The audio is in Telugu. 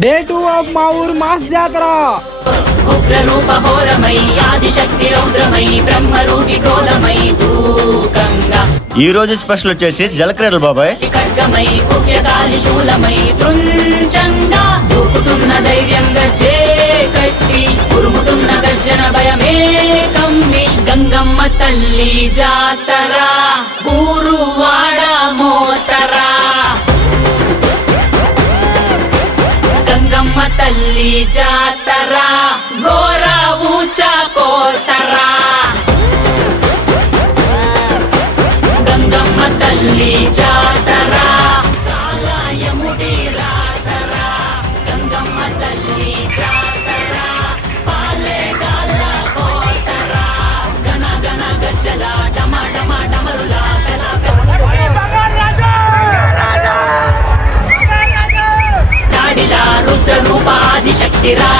డే 2 ఆఫ్ మా ఊరు మాస్ జాతర. ఉగ్ర రూప హోరమై ఆదిశక్తి రౌద్రమై బ్రహ్మరూపి క్రోధమై దూకంగా. ఈ రోజు స్పెషల్ వచ్చేసి జలక్రీడలు బాబాయ్. ఖడ్గమై గుహ్యకాలి శూలమై పృంచంగా దూకుతున్న ధైర్యం గజ్జే కట్టి ఉరుముతున్న గర్జన భయమే కమ్మి. గంగమ్మ తల్లి జాతర ఊరు వాడ మోతరా. గంగమ్మ తల్లి జాతర ఘోర ఊచ కోతరా. గంగమ్మ తల్లి జాతర కాలాయముడి రాతరా. గంగమ్మ తల్లి జాతర పాలే గాల కోతరా. గణ గణ గజ్జల డమ డమ డమరుల పెల దాడిలా రుద్ర రూపాది శక్తిరా.